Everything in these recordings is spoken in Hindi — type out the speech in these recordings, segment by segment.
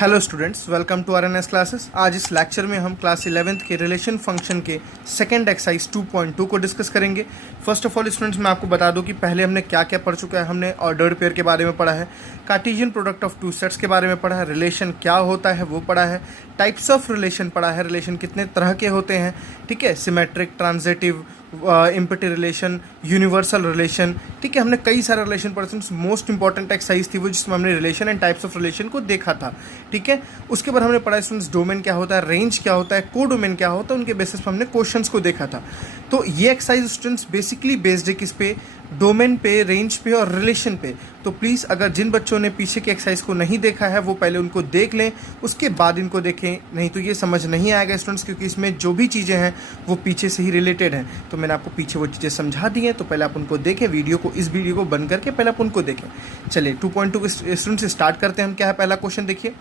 Hello students, welcome to RNS classes. आज इस लेक्चर में हम क्लास 11th के रिलेशन फंक्शन के सेकंड एक्सरसाइज 2.2 को डिस्कस करेंगे। फर्स्ट ऑफ ऑल स्टूडेंट्स, मैं आपको बता दूं कि पहले हमने क्या क्या पढ़ चुका है। हमने ऑर्डर्ड पेयर के बारे में पढ़ा है, Cartesian product of two sets के बारे में पढ़ा है, रिलेशन क्या होता है वो पढ़ा है, टाइप्स ऑफ रिलेशन पढ़ा है, रिलेशन कितने तरह के होते हैं, ठीक है, symmetric, transitive, empty relation, universal relation, ठीक है। हमने कई सारे रिलेशन पढ़े। मोस्ट इंपॉर्टेंट एक्सरसाइज थी वो जिसमें हमने relation and types of relation को देखा था, ठीक है। उसके बाद हमने पढ़ा स्टूडेंट्स डोमेन क्या होता है, रेंज क्या होता है, को डोमेन क्या होता है, उनके बेसिस पर हमने क्वेश्चंस को देखा था। तो ये एक्सरसाइज स्टूडेंट्स बेसिकली बेस्ड है किस पे, डोमेन पे, रेंज पे और रिलेशन पे। तो प्लीज़ अगर जिन बच्चों ने पीछे के एक्सरसाइज को नहीं देखा है वो पहले उनको देख लें, उसके बाद इनको देखें, नहीं तो ये समझ नहीं आएगा स्टूडेंट्स, क्योंकि इसमें जो भी चीज़ें हैं वो पीछे से ही रिलेटेड हैं। तो मैंने आपको पीछे वो चीज़ें समझा दी हैं, तो पहले आप उनको देखें, इस वीडियो को बंद करके पहले आप उनको देखें। चलिए 2.2 स्टूडेंट्स स्टार्ट करते हैं। हम क्या है, पहला क्वेश्चन देखिए,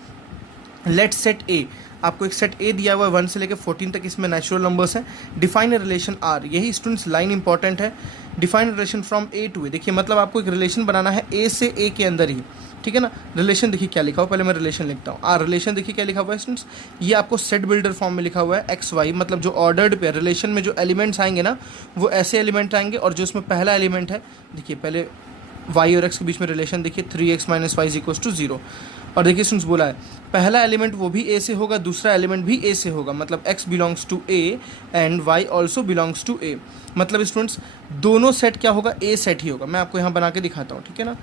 लेट सेट ए, आपको एक सेट ए दिया हुआ है 1 से लेकर 14 तक, इसमें नेचुरल नंबर्स हैं। डिफाइन अ रिलेशन आर, यही स्टूडेंट्स लाइन इंपॉर्टेंट है। Define relation from A to A, देखिए मतलब आपको एक रिलेशन बनाना है ए से ए के अंदर ही, ठीक है ना। रिलेशन देखिए क्या लिखा हुआ, पहले मैं रिलेशन लिखता हूँ। आर रिलेशन देखिए क्या लिखा हुआ है स्टूडेंट्स, ये आपको सेट बिल्डर फॉर्म में लिखा हुआ है एक्स वाई, मतलब जो ऑर्डर्ड पे रिलेशन में जो एलिमेंट्स आएंगे ना वो ऐसे एलिमेंट आएंगे, और जो उसमें पहला एलिमेंट है, देखिए पहले y और x के बीच में रिलेशन देखिए 3x - y = 0। और देखिए स्टूडेंट्स बोला है पहला एलिमेंट वो भी a से होगा, दूसरा एलिमेंट भी a से होगा, मतलब x belongs to a and y also belongs to a। मतलब स्टूडेंट्स दोनों सेट क्या होगा, a सेट ही होगा। मैं आपको यहाँ बना के दिखाता हूँ, ठीक है ना।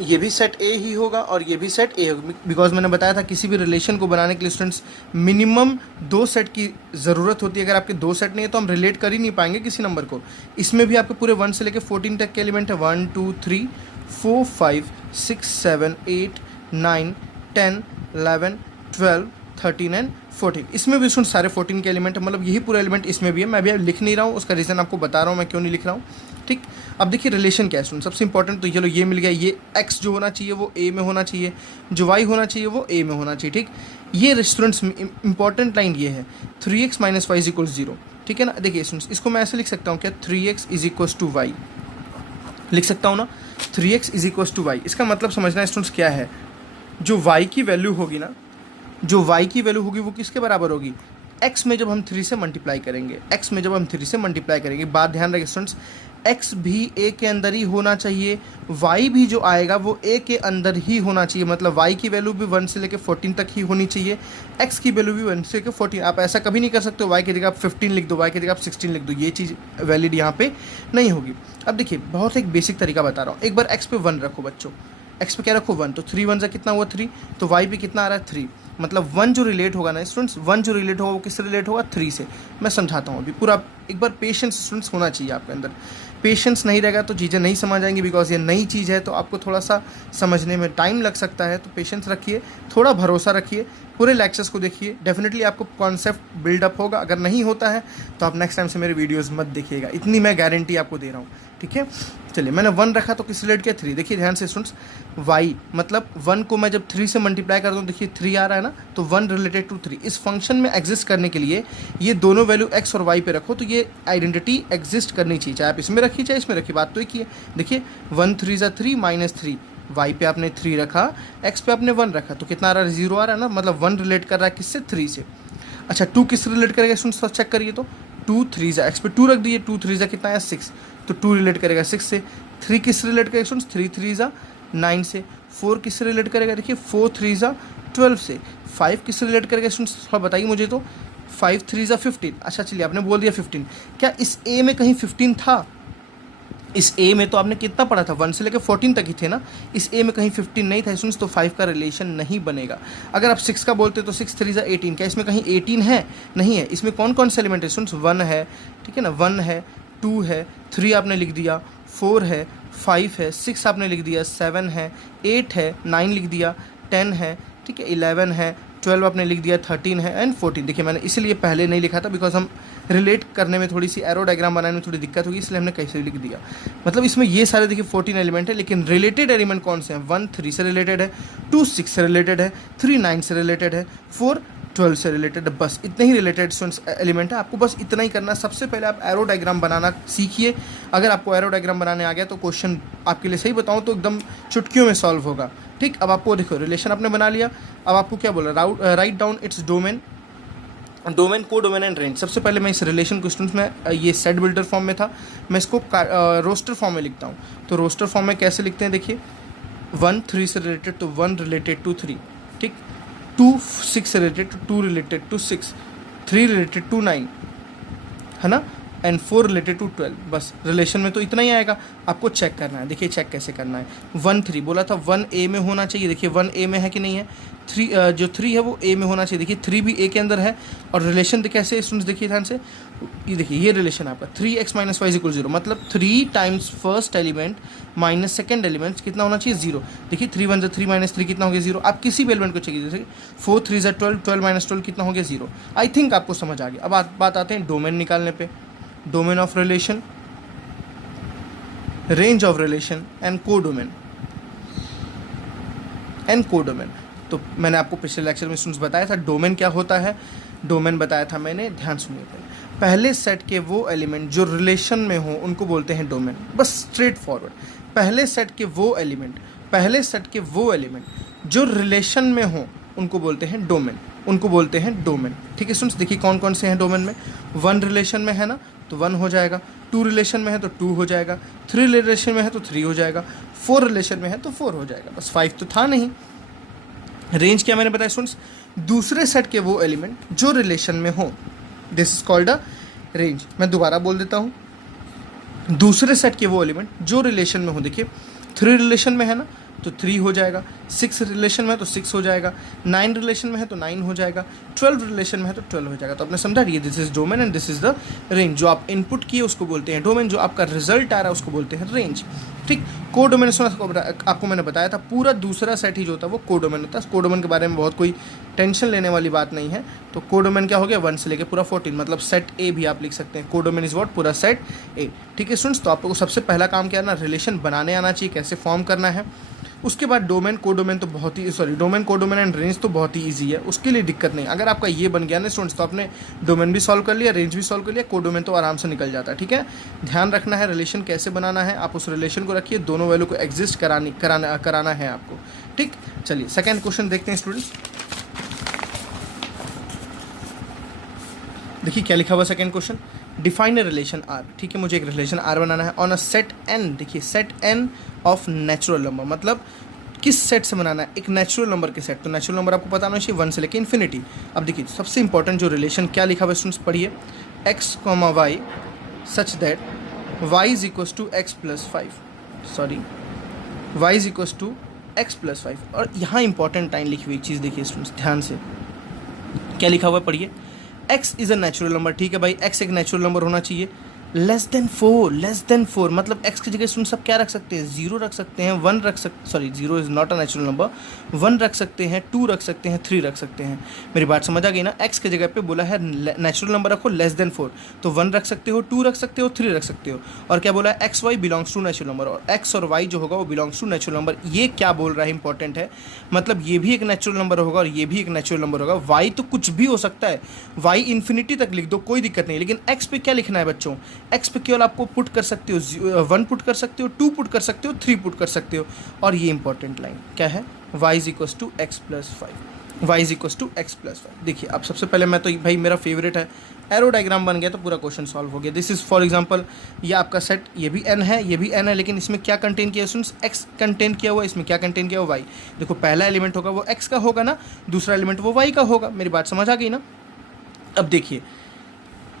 ये भी सेट ए ही होगा और ये भी सेट ए होगा, बिकॉज मैंने बताया था किसी भी रिलेशन को बनाने के लिए स्टूडेंट्स मिनिमम 2 सेट की ज़रूरत होती है। अगर आपके 2 सेट नहीं है तो हम रिलेट कर ही नहीं पाएंगे किसी नंबर को। इसमें भी आपके पूरे 1 से लेकर 14 तक के एलिमेंट है, 1 2 3 4 5 6 7 8 9 10 11 12 13 एंड 14। इसमें भी स्टूडेंट सारे 14 के एलिमेंट है, मतलब यही पूरा एलिमेंट इसमें भी है। मैं अभी लिख नहीं रहा हूँ, उसका रीज़न आपको बता रहा हूँ मैं क्यों नहीं लिख रहा हूँ, ठीक। अब देखिए रिलेशन क्या है स्टूडेंट, सबसे इंपॉर्टेंट तो चलो ये मिल गया, ये x जो होना चाहिए वो a में होना चाहिए, जो y होना चाहिए वो a में होना चाहिए, ठीक। ये स्टूडेंट्स इंपॉर्टेंट लाइन ये है 3x - y = 0, ठीक है ना। देखिए स्टूडेंट्स इसको मैं ऐसे लिख सकता हूँ क्या, 3x = y लिख सकता हूँ ना, 3x = y। इसका मतलब समझना है स्टूडेंट्स क्या है, जो y की वैल्यू होगी ना, जो y की वैल्यू होगी वो किसके बराबर होगी, x में जब हम 3 से मल्टीप्लाई करेंगे, x में जब हम 3 से मल्टीप्लाई करेंगे। बात ध्यान रखिए स्टूडेंट्स, x भी a के अंदर ही होना चाहिए, y भी जो आएगा वो a के अंदर ही होना चाहिए, मतलब y की वैल्यू भी 1 से लेकर 14 तक ही होनी चाहिए, x की वैल्यू भी 1 से लेकर 14। आप ऐसा कभी नहीं कर सकते हो y की जगह आप 15 लिख दो, y की जगह आप 16 लिख दो, ये चीज़ वैलिड यहाँ पे नहीं होगी। अब देखिए बहुत एक बेसिक तरीका बता रहा हूँ, एक बार x पे 1 रखो बच्चों, x पे क्या रखो 1, तो 3 1 कितना हुआ 3, तो y पे कितना आ रहा है 3, मतलब 1 जो रिलेट होगा ना स्टूडेंट्स, 1 जो रिलेट होगा वो किससे रिलेट होगा, 3 से। मैं समझाता हूँ अभी पूरा, एक बार पेशेंस स्टूडेंट्स होना चाहिए आपके अंदर। पेशेंस नहीं रहेगा तो चीज़ें नहीं समझ आएंगी, बिकॉज ये नई चीज़ है तो आपको थोड़ा सा समझने में टाइम लग सकता है। तो पेशेंस रखिए, थोड़ा भरोसा रखिए, पूरे लेक्चर्स को देखिए, डेफिनेटली आपको कॉन्सेप्ट बिल्डअप होगा। अगर नहीं होता है तो आप नेक्स्ट टाइम से मेरे वीडियोज़ मत देखिएगा, इतनी मैं गारंटी आपको दे रहा हूँ, ठीक है। चलिए मैंने 1 रखा तो किस रिलेट किया, 3। देखिए ध्यान से स्टूडेंट्स, y मतलब 1 को मैं जब 3 से मल्टीप्लाई कर दूँ, देखिए 3 आ रहा है ना, तो 1 रिलेटेड टू 3। इस फंक्शन में एग्जिस्ट करने के लिए ये दोनों वैल्यू x और y पे रखो, तो ये आइडेंटिटी एग्जिस्ट करनी चाहिए, चाहे आप इसमें रखिए चाहे इसमें रखिए, बात तो एक ही है। देखिए 1 3 = 3 - 3, y पे आपने 3 रखा, x पे आपने 1 रखा, तो कितना आ रहा है, 0 आ रहा है ना, मतलब 1 रिलेट कर रहा है किससे, 3 से। अच्छा 2 किस रिलेट करेगा स्टूडेंट्स, फर्स्ट चेक करिए, तो 2 3 x पे 2 रख दिए, 2 3 कितना है 6, तो 2 रिलेट करेगा 6 से। 3 किस रिलेट करेगा स्टूडेंट्स, 3 3 9 से। 4 किस रिलेट करेगा, देखिए 4 3 12 से। 5 किस रिलेट करेगा स्टूडेंट्स, थोड़ा बताइए मुझे, तो 5 3 15। अच्छा चलिए आपने बोल दिया 15, क्या इस a में कहीं 15 था, इस a में तो आपने कितना पढ़ा था, 1 से लेकर 14 तक ही थे ना, इस a में कहीं 15 नहीं था स्टूडेंट्स, तो 5 का रिलेशन नहीं बनेगा। अगर आप 6 का बोलते तो 6 3 18, क्या इसमें कहीं 18 है, नहीं है। इसमें कौन कौन से एलिमेंट है स्टूडेंट्स, 1 है, ठीक है ना, 1 है, 2 है, 3 आपने लिख दिया, 4 है, 5 है, 6 आपने लिख दिया, 7 है, 8 है, 9 लिख दिया, 10 है, ठीक है, 11 है, 12 आपने लिख दिया, 13 है एंड 14। देखिए मैंने इसलिए पहले नहीं लिखा था, बिकॉज हम रिलेट करने में थोड़ी सी एरो डायग्राम बनाने में थोड़ी दिक्कत होगी, इसलिए हमने कैसे लिख दिया। मतलब इसमें ये सारे देखिए 14 एलिमेंट है, लेकिन रिलेटेड एलिमेंट कौन से हैं, 1 3 से रिलेटेड है, 2 6 से रिलेटेड है, 3 9 से रिलेटेड है, 4 12 से रिलेटेड है। बस इतने ही रिलेटेड एलिमेंट है, आपको बस इतना ही करना है। सबसे पहले आप एरो डायग्राम बनाना सीखिए। अगर आपको एरो डायग्राम बनाने आ गया तो क्वेश्चन आपके लिए सही बताऊं तो एकदम चुटकियों में सॉल्व होगा। ठीक, अब आपको देखो रिलेशन आपने बना लिया, अब आपको क्या बोला, write down its domain, domain, को डोमेन एंड रेंज। सबसे पहले मैं इस रिलेशन को स्टूडेंट्स में ये सेट बिल्डर फॉर्म में था, मैं इसको रोस्टर फॉर्म में लिखता हूँ। तो रोस्टर फॉर्म में कैसे लिखते हैं, देखिए 1 3 से रिलेटेड तो 1 रिलेटेड टू 3, ठीक, 2 6 से रिलेटेड तो 2 रिलेटेड टू 6, 3 रिलेटेड टू 9, है ना, एंड 4 रिलेटेड टू 12। बस रिलेशन में तो इतना ही आएगा, आपको चेक करना है। देखिए चेक कैसे करना है, 1 3 बोला था 1 ए में होना चाहिए, देखिए 1 ए में है कि नहीं है, 3 जो 3 है वो ए में होना चाहिए, देखिए 3 भी ए के अंदर है। और रिलेशन कैसे स्टूडेंट्स, देखिए ध्यान से, ये देखिए ये रिलेशन आपका 3x - y = 0, मतलब 3 times first element minus second element कितना होना चाहिए, 0। देखिए 3 1 3 - 3 कितना हो गया, 0। आप किसी भी एलिमेंट को चाहिए, जैसे 4 3 12, 12 - 12 कितना हो गया, 0। आई थिंक आपको समझ आ गया। अब बात आते हैं डोमेन निकालने पे, domain of relation, range of relation and codomain, तो मैंने आपको पिछले लेक्चर में स्टूडेंट्स बताया था डोमेन क्या होता है। डोमेन बताया था मैंने, ध्यान सुनिए। पहले सेट के वो एलिमेंट जो रिलेशन में हो उनको बोलते हैं डोमेन, बस स्ट्रेट फॉरवर्ड। पहले सेट के वो एलिमेंट जो रिलेशन में हो उनको बोलते हैं डोमेन, ठीक है स्टूडेंट्स। देखिए कौन कौन से हैं डोमेन में, 1 रिलेशन में है ना तो 1 हो जाएगा, 2 रिलेशन में है तो 2 हो जाएगा, 3 रिलेशन में है तो 3 हो जाएगा, 4 रिलेशन में है तो 4 हो जाएगा, बस 5 तो था नहीं। रेंज क्या मैंने बताया स्टूडेंट्स, दूसरे सेट के वो एलिमेंट जो रिलेशन में हो, this is called a range. मैं दोबारा बोल देता हूँ, दूसरे सेट के वो एलिमेंट जो रिलेशन में हो, देखिए 3 रिलेशन में है ना तो 3 हो जाएगा, 6 रिलेशन में है तो 6 हो जाएगा, 9 रिलेशन में है तो 9 हो जाएगा, 12 रिलेशन में है तो 12 हो जाएगा। तो आपने समझा, ये this is domain and this is the range. जो आप इनपुट किए उसको बोलते हैं डोमेन, जो आपका रिजल्ट आ रहा है उसको बोलते हैं रेंज, ठीक। कोडोमेन आपको मैंने बताया था, पूरा दूसरा सेट ही जो होता है वो कोडोमेन होता है। कोडोमेन के बारे में बहुत कोई टेंशन लेने वाली बात नहीं है। तो कोडोमेन क्या हो गया, 1 से लेकर पूरा 14, मतलब सेट ए भी आप लिख सकते हैं। कोडोमेन इज व्हाट, पूरा सेट ए, ठीक है स्टूडेंट्स। तो आपको सबसे पहला काम क्या है ना, रिलेशन बनाने आना चाहिए, कैसे फॉर्म करना है। उसके बाद डोमेन कोडोमेन तो डोमेन कोडोमेन एंड रेंज तो बहुत ही ईजी है, उसके लिए दिक्कत नहीं। अगर आपका ये बन गया ना स्टूडेंट्स, तो आपने डोमेन भी सॉल्व कर लिया, रेंज भी सॉल्व कर लिया, कोडोमेन तो आराम से निकल जाता है, ठीक है। ध्यान रखना है रिलेशन कैसे बनाना है, आप उस रिलेशन को रखिए, दोनों वैल्यू को एग्जिस्ट कराना है आपको, ठीक। चलिए सेकेंड क्वेश्चन देखते हैं स्टूडेंट्स। देखिए क्या लिखा हुआ second question, define a relation R, ठीक है। मुझे एक रिलेशन आर बनाना है ऑन अ सेट एन, देखिए set N of natural number, मतलब किस सेट से बनाना है, एक नेचुरल नंबर के सेट। तो नेचुरल नंबर आपको पता होना चाहिए 1 से लेकर इन्फिनिटी। अब देखिए सबसे इंपॉर्टेंट जो रिलेशन क्या लिखा हुआ स्टूडेंट्स, पढ़िए, x, y such that y is equals to x plus 5, y is equals to x plus 5। और यहाँ इंपॉर्टेंट लाइन लिखी हुई चीज़ देखिए स्टूडेंट्स ध्यान से, क्या लिखा हुआ है पढ़िए, x is a natural number, ठीक है भाई, x एक नेचुरल नंबर होना चाहिए, लेस देन 4, मतलब x की जगह स्टूडेंट्स सब क्या रख सकते हैं, 0 रख सकते हैं, 1 रख सकते, 0 is not a natural number, 1 रख सकते हैं, 2 रख सकते हैं, 3 रख सकते हैं। मेरी बात समझ आ गई ना, x की जगह पे बोला है नेचुरल नंबर रखो लेस देन 4, तो 1 रख सकते हो, 2 रख सकते हो, 3 रख सकते हो। और क्या बोला है, X Y belongs to natural number, और x और y जो होगा वो बिलोंग्स टू नेचुरल नंबर। ये क्या बोल रहा है, इंपॉर्टेंट है, मतलब ये भी एक नेचुरल नंबर होगा और ये भी एक नेचुरल नंबर होगा। y तो कुछ भी हो सकता है, y इन्फिनिटी तक लिख दो कोई दिक्कत नहीं, लेकिन x पे क्या लिखना है बच्चों, x पे केवल आपको पुट कर सकते हो, 1 पुट कर सकते हो, 2 पुट कर सकते हो, 3 पुट कर सकते हो। और ये इंपॉर्टेंट लाइन क्या है, y is equals to x plus 5, देखिए अब सबसे पहले मैं तो भाई मेरा फेवरेट है, एरो डायग्राम बन गया तो पूरा क्वेश्चन सॉल्व हो गया। दिस इज फॉर एग्जांपल, ये आपका सेट, ये भी n है, ये भी n है, लेकिन इसमें क्या कंटेन किया है, x कंटेन किया हुआ है, इसमें क्या कंटेन किया हुआ, y। देखो पहला एलिमेंट होगा वो x का होगा ना, दूसरा एलिमेंट वो y का होगा। मेरी बात समझ आ गई ना। अब देखिए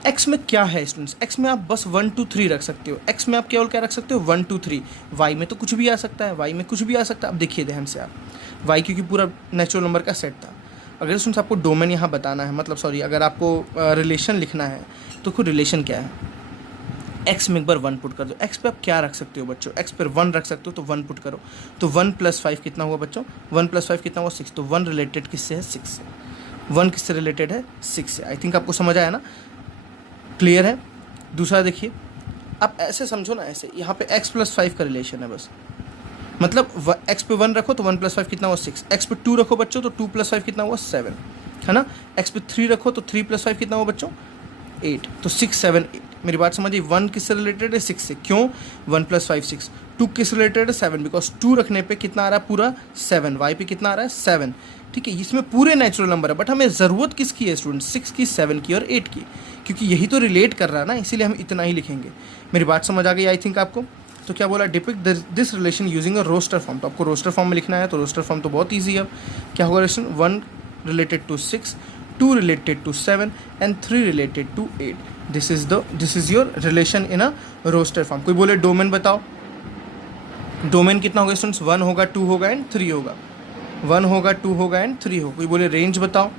x में क्या है स्टूडेंट्स, x में आप बस 1 2 3 रख सकते हो, x में आप केवल क्या रख सकते हो, 1 2 3। y में तो कुछ भी आ सकता है, y में कुछ भी आ सकता है। अब देखिए ध्यान से आप, y क्योंकि पूरा नेचुरल नंबर का सेट था। अगर स्टूडेंट्स आपको डोमेन यहाँ बताना है, मतलब अगर आपको रिलेशन लिखना है तो कोई रिलेशन क्या है, x में एक बार 1 पुट कर दो। x पे आप क्या रख सकते हो बच्चों, x पर 1 रख सकते हो तो 1 पुट करो, तो 1 + 5 कितना हुआ बच्चों, 1 + 5 कितना हुआ, 6। तो 1 रिलेटेड किससे है, 6 से। 1 किससे रिलेटेड है, 6 से। आई थिंक आपको समझ आया ना, क्लियर है। दूसरा देखिए, आप ऐसे समझो ना, ऐसे यहाँ पे x + 5 का रिलेशन है बस, मतलब x पे 1 रखो तो 1 + 5 कितना हुआ, 6। x पे 2 रखो बच्चों तो 2 + 5 कितना हुआ, 7, है ना। x पे 3 रखो तो 3 + 5 कितना हुआ बच्चों, 8। तो 6 7 8। मेरी बात समझिए, 1 किससे रिलेटेड है, 6 से। क्यों, 1 + 5 6, टू किस रिलेटेड है, 7, बिकॉज 2 रखने पे कितना आ रहा है पूरा 7, वाई पे कितना आ रहा है 7, ठीक है। इसमें पूरे नेचुरल नंबर है, बट हमें ज़रूरत किसकी है स्टूडेंट, 6 की, 7 की और 8 की, क्योंकि यही तो रिलेट कर रहा है ना, इसीलिए हम इतना ही लिखेंगे। मेरी बात समझ आ गई आई थिंक आपको। तो क्या बोला, depict this relation using a roster form, तो आपको रोस्टर फॉर्म में लिखना है, तो रोस्टर फॉर्म तो बहुत ईजी है। अब क्या होगा relation, 1 related to 6, 2 related to 7 and 3 related to 8। This is your relation in a roster form. कोई बोले डोमेन बताओ, डोमेन कितना होगा स्टूडेंट्स, 1 होगा, 2 होगा एंड 3 होगा, 1 होगा, 2 होगा एंड 3 होगा। कोई बोले रेंज बताओ,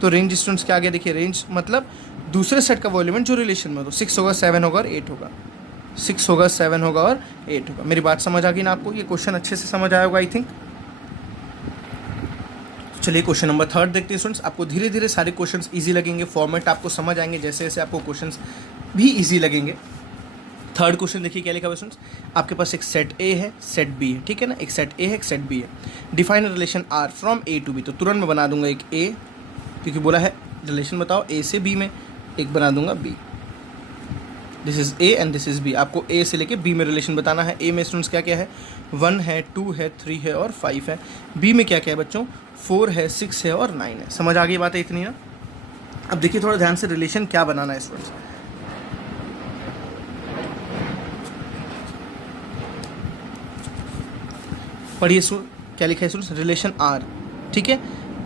तो रेंज स्टूडेंट्स क्या आ गया, देखिए रेंज मतलब दूसरे सेट का वो एलिमेंट जो रिलेशन में हो, तो 6 होगा, 7 होगा और 8 होगा, 6 होगा, 7 होगा और 8 होगा। मेरी बात समझ आ गई ना आपको, ये क्वेश्चन अच्छे से समझ आया होगा आई थिंक। चलिए क्वेश्चन नंबर 3 देखते हैं स्टूडेंट्स। आपको धीरे धीरे सारे क्वेश्चंस इजी लगेंगे, फॉर्मेट आपको समझ आएंगे, जैसे जैसे आपको क्वेश्चंस भी इजी लगेंगे। 3rd क्वेश्चन देखिए क्या लिखा हुआ है स्टूडेंट्स, आपके पास एक सेट ए है, सेट बी है, ठीक है ना, एक सेट ए है, एक सेट बी है। Define relation R from A to B, तो तुरंत मैं बना दूंगा एक ए, क्योंकि बोला है रिलेशन बताओ ए से बी में, एक बना दूंगा B. This is A and this is B, आपको ए से लेके बी में रिलेशन बताना है। ए में स्टूडेंट्स क्या क्या है, 1 है, 2 है, 3 है और 5 है। बी में क्या क्या है बच्चों, 4 है, 6 है और 9 है। समझ आ गई बात है इतनी ना। अब देखिए थोड़ा ध्यान से रिलेशन क्या बनाना है स्टूडेंट्स। पढ़िए क्या लिखा है स्टूडेंट्स, रिलेशन आर, ठीक है,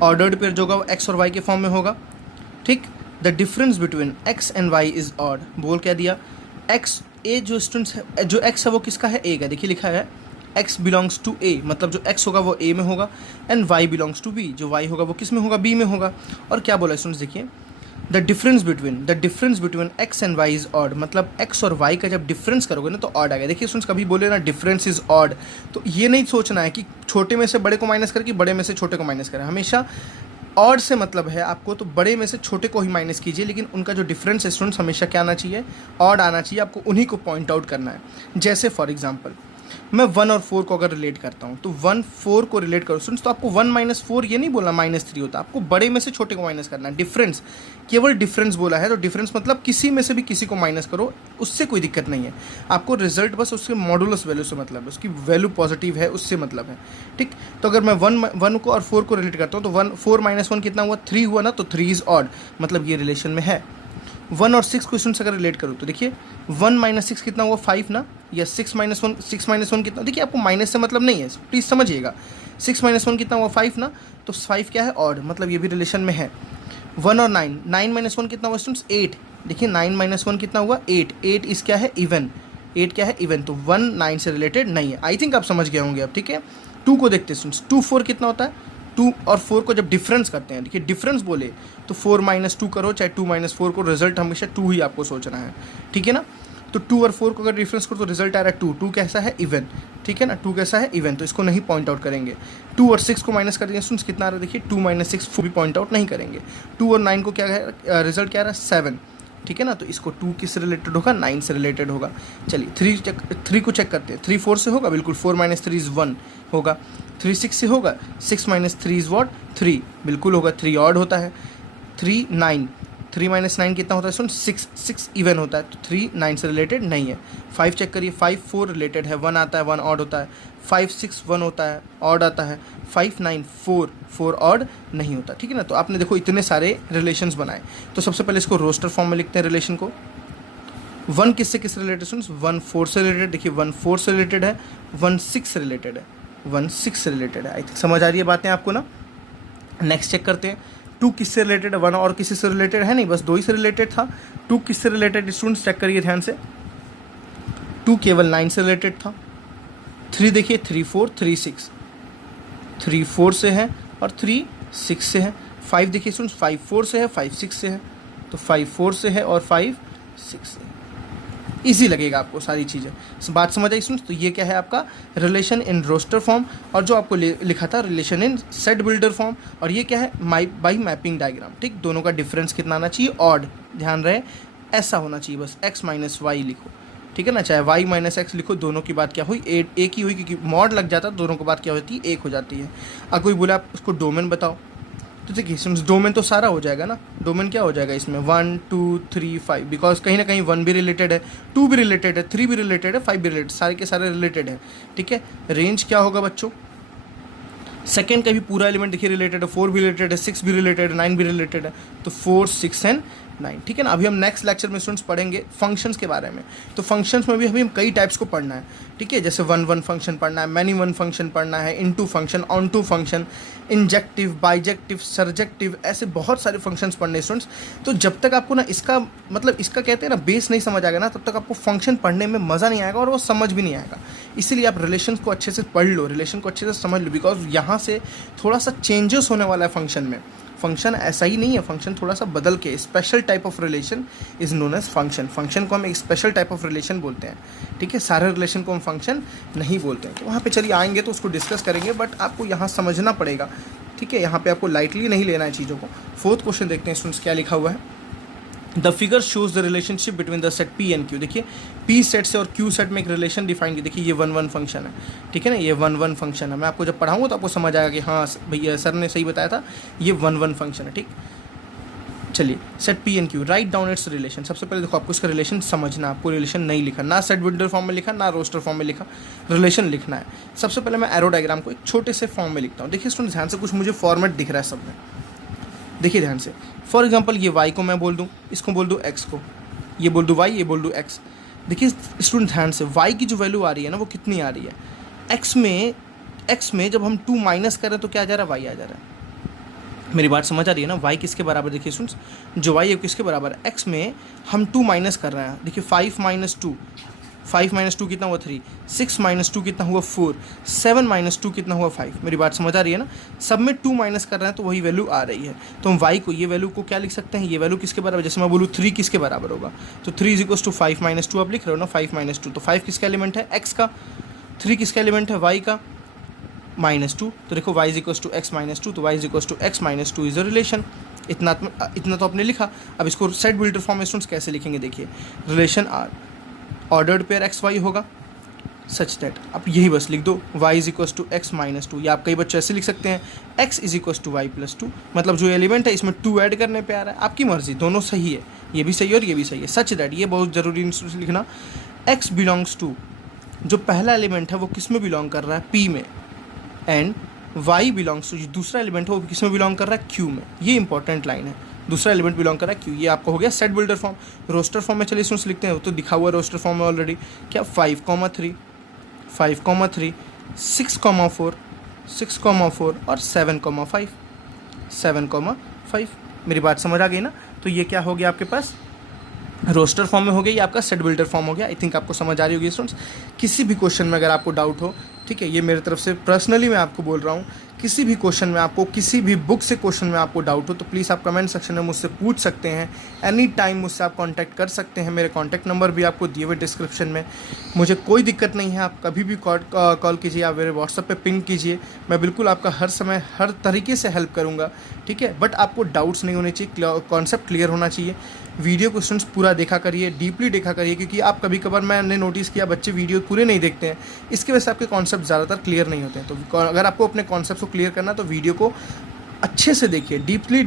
ऑर्डर्ड पेयर जो होगा वो एक्स और वाई के फॉर्म में होगा, ठीक। The difference between x and y is odd, बोल क्या दिया, एक्स ए जो स्टूडेंट्स है, जो एक्स है वो किसका है, ए का, देखिए लिखा है एक्स बिलोंग्स टू ए, मतलब जो एक्स होगा वो ए में होगा, and y belongs to B, जो वाई होगा वो किस में होगा, बी में होगा। और क्या बोला स्टूडेंट्स देखिए, the difference between x and y is odd, मतलब एक्स और वाई का जब डिफरेंस करोगे ना तो ऑड आ गया। देखिए स्टूडेंट्स कभी बोले ना डिफरेंस इज ऑड, तो ये नहीं सोचना है कि छोटे में से बड़े को माइनस करके बड़े में से छोटे को माइनस करें, हमेशा ऑड से मतलब है आपको, तो बड़े में से छोटे को ही माइनस कीजिए, लेकिन उनका जो डिफरेंस है स्टूडेंट्स हमेशा क्या आना चाहिए, ऑड आना चाहिए, आपको उन्हीं को पॉइंट आउट करना है। जैसे फॉर एग्जांपल मैं 1 और 4 को अगर रिलेट करता हूँ, तो 1 4 को रिलेट करो स्टूडेंट्स, तो आपको 1 - 4 ये नहीं बोलना -3 होता, आपको बड़े में से छोटे को माइनस करना है। डिफरेंस, केवल डिफरेंस बोला है, तो डिफरेंस मतलब किसी में से भी किसी को माइनस करो, उससे कोई दिक्कत नहीं है, आपको रिजल्ट बस उसके मॉडुलस वैल्यू से मतलब है, उसकी वैल्यू पॉजिटिव है उससे मतलब है, ठीक। तो अगर मैं 1 को और 4 को रिलेट करता हूँ, तो 4 - 1 कितना हुआ, 3 हुआ ना, तो 3 इज ऑड, मतलब ये रिलेशन में है। 1 और 6 क्वेश्चन अगर रिलेट करूँ तो देखिए 1 - 6 कितना हुआ, 5 ना, या 6 - 1 कितना, देखिए आपको माइनस से मतलब नहीं है, प्लीज़ समझिएगा। 6 - 1 कितना हुआ, 5 ना, तो 5 क्या है, ऑड, मतलब ये भी रिलेशन में है। 1 और 9 - 1 कितना हुआ स्टूडेंट्स, 8, देखिए 9 - 1 कितना हुआ, 8 इस क्या है, इवन, 8 क्या है, इवन, तो 1 9 से रिलेटेड नहीं है। आई थिंक आप समझ गए होंगे अब, ठीक है। 2 को देखते हैं स्टूडेंट्स, 2 4 कितना होता है, 2 और 4 को जब डिफरेंस करते हैं, देखिए डिफरेंस बोले तो 4 - 2 करो, चाहे 2 - 4 को, रिजल्ट हमेशा 2 ही आपको सोचना है, ठीक है ना। तो 2 और 4 को अगर डिफरेंस करो तो रिजल्ट आ रहा है 2, 2 कैसा है, इवन, ठीक है ना, 2 कैसा है, इवन, तो इसको नहीं पॉइंट आउट करेंगे। 2 और 6 को माइनस कर देंगे स्टूडेंट्स, कितना आ रहा है देखिए, 2 - 6 भी पॉइंट आउट नहीं करेंगे। 2 और 9 को क्या है, रिजल्ट क्या आ रहा है, 7, ठीक है ना, तो इसको 2 किससे रिलेटेड होगा, 9 से रिलेटेड होगा। चलिए 3 को चेक करते हैं, 3 4 से होगा, बिल्कुल, 4 - 3 इज 1 होगा। 3 6 से होगा, 6 - 3 इज वॉट, 3, बिल्कुल होगा, 3 ऑड होता है। 3 9, 3 - 9 कितना होता है सुन, 6 इवन होता है, तो 3 9 से रिलेटेड नहीं है। 5 चेक करिए, 5 4 रिलेटेड है, 1 आता है, 1 ऑड होता है। 5 6 1 होता है, ऑड आता है। 5 9 4 ऑड नहीं होता, ठीक है ना। तो आपने देखो इतने सारे रिलेशंस बनाए, तो सबसे पहले इसको रोस्टर फॉर्म में लिखते हैं रिलेशन को। 1 किससे किस रिलेटेड सुन, 1 4 से रिलेटेड, देखिए 1 4 से रिलेटेड है, 1 6 से रिलेटेड है, 1 6 से रिलेटेड है। आई थिंक समझ आ रही है बातें आपको ना। नेक्स्ट चेक करते हैं, 2 किससे रिलेटेड है, 1 और किसी से रिलेटेड है नहीं, बस 2 ही से रिलेटेड था। 2 किससे रिलेटेड स्टूडेंट्स चेक करिए ध्यान से, 2 केवल 9 से रिलेटेड था। 3 देखिए 3 4 3 6, 3 4 से है और 3 6 से है। 5 देखिए स्टूडेंट्स 5 4 से है, 5 6 से है, तो 5 4 से है और 5 6 से है। इजी लगेगा आपको सारी चीज़ें, बात समझ आई स्टूडेंट्स। तो ये क्या है आपका रिलेशन इन रोस्टर फॉर्म, और जो आपको लिखा था relation in set builder form, और ये क्या है बाई मैपिंग डायग्राम, ठीक। दोनों का डिफरेंस कितना आना चाहिए, ऑड, ध्यान रहे ऐसा होना चाहिए, बस x - y लिखो, ठीक है ना, चाहे y - x लिखो, दोनों की बात क्या हुई, एक ही हुई, क्योंकि मॉड लग जाता है दोनों की बात क्या होती है, एक हो जाती है। अब कोई बोला आप उसको डोमेन बताओ, तो देखिए स्टूडेंट्स डोमेन तो सारा हो जाएगा ना, डोमेन क्या हो जाएगा इसमें 1 2 3 5, बिकॉज कहीं ना कहीं 1 भी रिलेटेड है, 2 भी रिलेटेड है, 3 भी रिलेटेड है, 5 भी रिलेटेड, सारे के सारे रिलेटेड है। ठीक है, रेंज क्या होगा बच्चों, सेकेंड का भी पूरा एलिमेंट देखिए रिलेटेड है, 4 भी रिलेटेड है, 6 भी रिलेटेड है, 9 भी रिलेटेड है, तो 4 6 एंड 9। ठीक है ना। अभी हम नेक्स्ट लेक्चर में स्टूडेंट्स पढ़ेंगे फंक्शंस के बारे में। तो फंक्शंस में भी अभी हम कई टाइप्स को पढ़ना है। ठीक है, जैसे 1 फंक्शन पढ़ना है, मैनी वन फंक्शन पढ़ना है, into function, onto function, injective, bijective, surjective, ऐसे बहुत सारे फंक्शंस पढ़ने स्टूडेंट्स। तो जब तक आपको ना इसका मतलब इसका कहते हैं ना बेस नहीं समझ आएगा ना, तब तक आपको फंक्शन पढ़ने में मज़ा नहीं आएगा और वो समझ भी नहीं आएगा। इसीलिए आप रिलेशन को अच्छे से पढ़ लो, रिलेशन को अच्छे से समझ लो, बिकॉज यहाँ से थोड़ा सा चेंजेस होने वाला है फंक्शन में। फंक्शन ऐसा ही नहीं है, फंक्शन थोड़ा सा बदल के, special type of relation is known as function. Function को हम एक स्पेशल टाइप ऑफ रिलेशन बोलते हैं। ठीक है, सारे रिलेशन को हम फंक्शन नहीं बोलते हैं। तो वहाँ पे चलिए आएंगे तो उसको डिस्कस करेंगे, बट आपको यहाँ समझना पड़ेगा। ठीक है, यहाँ पे आपको लाइटली नहीं लेना है चीज़ों को। फोर्थ क्वेश्चन देखते हैं स्टूडेंट्स क्या लिखा हुआ है। The figure shows the relationship between the set P and Q. देखिए पी सेट से और क्यू सेट में एक रिलेशन डिफाइन की। देखिए ये 1 फंक्शन है। ठीक है ना, ये 1 फंक्शन है। मैं आपको जब पढ़ाऊंगा तो आपको समझ आएगा कि हाँ भैया सर ने सही बताया था, ये 1 फंक्शन है। ठीक, चलिए set P and Q, write down it's relation. सबसे पहले देखो आपको इसका रिलेशन समझना, आपको रिलेशन नहीं लिखा, ना सेट बिल्डर फॉर्म में लिखा, ना रोस्टर फॉर्म में लिखा, रिलेशन लिखना है। सबसे पहले मैं एरो डायग्राम को एक छोटे से फॉर्म में लिखता हूँ। देखिए स्टूडेंट ध्यान से, कुछ मुझे फॉर्मेट दिख रहा है सब में, देखिए ध्यान से। फॉर एग्जाम्पल ये y को मैं बोल दूँ, इसको बोल दूँ x को, ये बोल दूँ y, ये बोल दूँ x। देखिए स्टूडेंट ध्यान से, y की जो वैल्यू आ रही है ना वो कितनी आ रही है, x में जब हम 2 माइनस करें तो क्या आ जा रहा है, y आ जा रहा है। मेरी बात समझ आ रही है ना। y किसके बराबर, देखिए स्टूडेंट्स जो y है किसके बराबर है, x में हम 2 माइनस कर रहे हैं। देखिए 5 माइनस 2 कितना हुआ 3, 6 माइनस 2 कितना हुआ 4, 7 माइनस 2 कितना हुआ 5। मेरी बात समझ आ रही है ना। सब में 2 माइनस कर रहे हैं तो वही वैल्यू आ रही है। तो हम y को, ये वैल्यू को क्या लिख सकते हैं, ये वैल्यू किसके बराबर, जैसे मैं बोलूँ 3 किसके बराबर होगा, तो 3 इज इक्वल्स टू 5 माइनस 2, आप लिख रहे हो ना 5 माइनस 2, तो 5 किसका एलिमेंट है, x का, 3 किसका एलिमेंट है, y का, -2। तो देखो y is equals to x minus 2, तो y is equals to x minus 2 is a relation. इतना तो आपने लिखा। अब इसको सेट बिल्डर फॉर्म में स्टूडेंट्स कैसे लिखेंगे, देखिए relation R ordered pair x y होगा सच दैट, आप यही बस लिख दो y is equals to x minus 2, या आप कई बच्चे ऐसे लिख सकते हैं x is equals to y plus 2, मतलब जो एलिमेंट है इसमें 2 ऐड करने पे आ रहा है। आपकी मर्जी, दोनों सही है, ये भी सही है और ये भी सही है। सच दैट, ये बहुत ज़रूरी लिखना, x बिलोंग्स टू, जो पहला एलिमेंट है वो किस में बिलोंग कर रहा है, p में, एंड y बिलोंग्स टू, जो दूसरा एलिमेंट है वो किस में बिलोंग कर रहा है, q में। ये इंपॉर्टेंट लाइन है, दूसरा एलिमेंट बिलोंग कर रहा है q। ये आपका हो गया set builder form. Roster form में चलिए स्टूडेंट्स लिखते हैं, वो तो दिखा हुआ है रोस्टर फॉर्म में ऑलरेडी, क्या 5, 3, 5, 3, 6, 4, 6, 4 और 7, 5, 7, 5। मेरी बात समझ आ गई ना। तो ये क्या हो गया आपके पास, रोस्टर फॉर्म में हो गया, ये आपका सेट बिल्डर फॉर्म हो गया। आई थिंक आपको समझ आ रही होगी स्टूडेंट्स। किसी भी क्वेश्चन में अगर आपको डाउट हो, ठीक है, ये मेरी तरफ से पर्सनली मैं आपको बोल रहा हूँ, किसी भी क्वेश्चन में आपको, किसी भी बुक से क्वेश्चन में आपको डाउट हो तो प्लीज़ आप कमेंट सेक्शन में मुझसे पूछ सकते हैं। एनी टाइम मुझसे आप कांटेक्ट कर सकते हैं। मेरे कांटेक्ट नंबर भी आपको दिए हुए डिस्क्रिप्शन में। मुझे कोई दिक्कत नहीं है, आप कभी भी कॉल कीजिए, आप मेरे व्हाट्सएप पे पिंग कीजिए, मैं बिल्कुल आपका हर समय हर तरीके से हेल्प करूँगा। ठीक है, बट आपको डाउट्स नहीं होने चाहिए, कॉन्सेप्ट क्लियर होना चाहिए। वीडियो क्वेश्चंस पूरा देखा करिए, डीपली देखा करिए, क्योंकि आप कभी कभार मैंने नोटिस किया बच्चे वीडियो पूरे नहीं देखते हैं, इसकी वजह से आपके कॉन्सेप्ट ज़्यादातर क्लियर नहीं होते हैं। तो अगर आपको अपने कॉन्सेप्ट को क्लियर करना तो वीडियो को अच्छे से देखिए, डीपली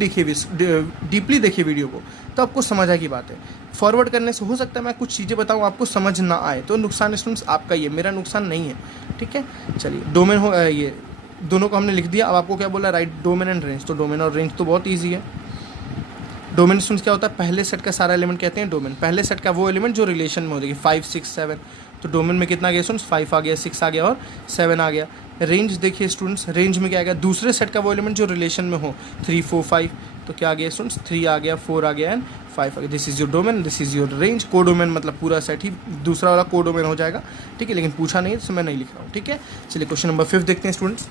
देखिए वीडियो को, तो आपको समझ आएगी बात है। फॉरवर्ड करने से हो सकता है मैं कुछ चीज़ें बताऊँ आपको समझ ना आए, तो नुकसान स्टूडेंट्स आपका ही है, मेरा नुकसान नहीं है। ठीक है, चलिए डोमेन हो, ये दोनों को हमने लिख दिया। अब आपको क्या बोला, राइट डोमेन एंड रेंज। तो डोमेन और रेंज तो बहुत ईजी है। डोमेन स्टूडेंट्स क्या होता है, पहले सेट का सारा एलिमेंट कहते हैं डोमेन। पहले सेट का वो एलिमेंट जो रिलेशन में हो, देखिए 5, 6, 7, तो डोमेन में कितना गया स्टूडेंट्स, 5 आ गया, 6 आ गया और 7 आ गया। रेंज देखिए स्टूडेंट्स, रेंज में क्या आएगा, दूसरे सेट का वो एलिमेंट जो रिलेशन में हो, 3, 4, 5, तो क्या आ गया स्टूडेंट्स, 3 आ गया, 4 आ गया एंड 5 आ गया। This is your domain, this is your range. को डोमेन मतलब पूरा सेट ही दूसरा वाला को डोमेन हो जाएगा। ठीक है, लेकिन पूछा नहीं है तो मैं नहीं लिख रहा हूँ। ठीक है, चलिए क्वेश्चन नंबर 5 देखते हैं स्टूडेंट्स।